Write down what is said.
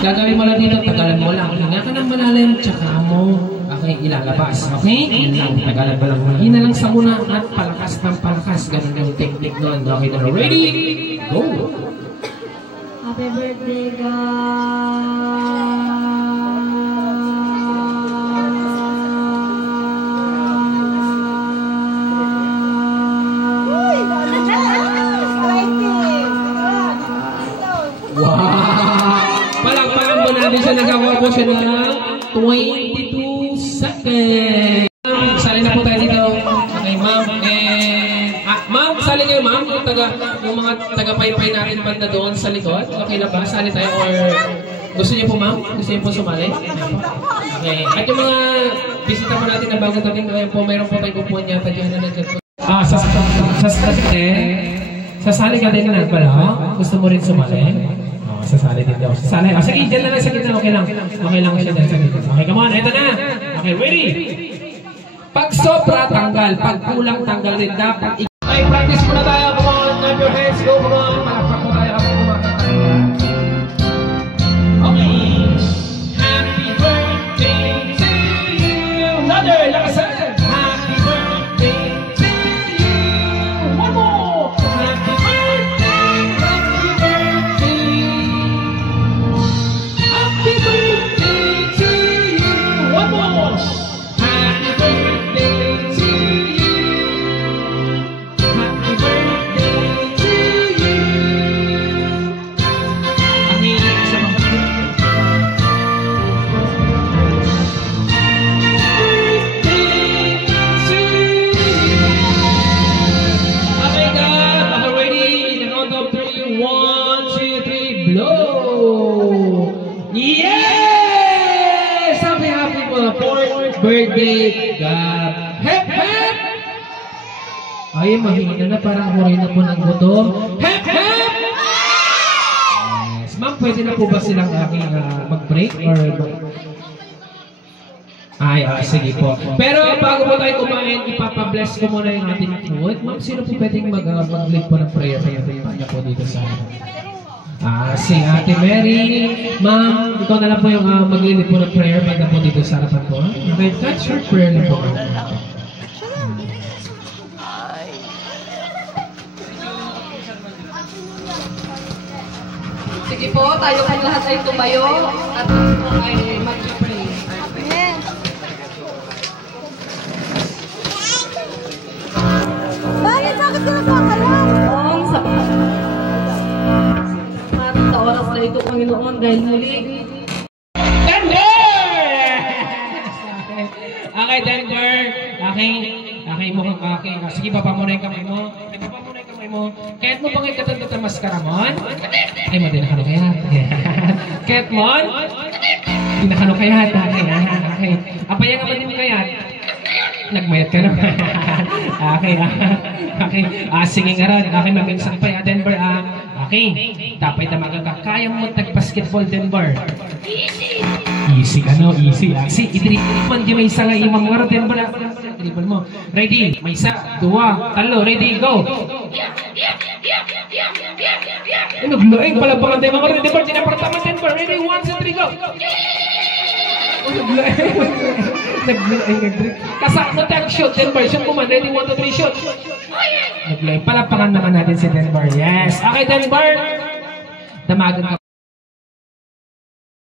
Gagawin mo lang dito, tagalan mo lang. Hinga ka ng malalim, tsaka mo ilalabas. Okay? Yun lang, tagalan mo lang. Hina lang sa una at palakas ng palakas. Ganun yung technique nun. Okay na, ready? Go! Happy birthday, God! Sa nagawa po siya ng 22 seconds. Sali na po tayo dito. Okay, ma'am. Ma'am, sali kayo, ma'am. Yung mga taga-paypay natin banda doon sa likod. Okay na ba? Sali tayo or gusto niyo po, ma'am? Gusto niyo po sumali? Okay. At yung mga bisita mo natin na bago dating ngayon po, mayroon po tayong upuan yata dyan na nagkakot. Sasali ka din na pala. Gusto mo rin sumali? Sasali din daw. Sasali. Sige, dyan na lang sa gitna. Okay lang. Okay lang siya dyan sa gitna. Okay, come on. Ito na. Okay, ready? Pag sobra, tanggal. Pag kulang, tanggal rin. Dapat okay, practice muna tayo. Come on. Clap your hands. Go, come on. Malakpak mo tayo. Okay. Happy birthday to you. Another. Lakasan. Happy birthday to you. One more. Happy birthday. Happy birthday. Happy birthday to you. One more. Happy birthday to you. Happy birthday to you. Ang hilig sa mga birthday to you. Okay, God. Okay, ready? In the count of 3. 1, 2, 3. Blow. Yes! Happy for the 4th birthday, God. Hep, hep! Ay, mahina na. Parang huray na po ng gutom. Hep, hep! Yes. Ma'am, pwede na po ba silang mag-break? Or ay, sige po. Pero bago po tayo kumain, ipapabless ko muna yung ating food. Ma'am, sino po pwedeng mag-lead po ng prayer? Kaya po dito sa si Ate Mary. Ma'am, ikaw na lang po yung mag-lead po ng prayer pagka po dito sa harapan po. Okay, that's your prayer na po. Sige po, tayo po lahat ay tumayo at ay mag-pray. Bakit? Bakit ka nagkakalang? Sa oras na ito, Panginoon, dahil muli. Denver! Okay, Denver. Okay, mukhang okay. Sige, baba mo na yung kamay mo. Kahit mo bang ikatanda ng maskaramon? Ay, madinakano kaya. Kahit mo? Dinakano kaya. Okay. Apaya nga din mo kaya. Nagmayat ka naman. Okay. Sige nga rin. Okay, mabinsang pa ya, Denver. Okay. Tapay tamagang ka. Kaya mo tag-basketball, Denver. Easy ka, no? Easy. Itripan di may isa nga imam nga rin, Denver. Itripan mo. Ready? May isa, 2, 3. Ready, go! Naglaing palabangan tayo mga rin, Denver. Tinapartaman, Denver. Ready? 1, 2, 3, go! Naglaing. Kasama tayo shoot, Denver. Shoot mo man. Ready? 1, 2, 3, shoot! Naglaing. Palapakan naman natin si Denver. Yes. Okay, Denver. Damagan ka.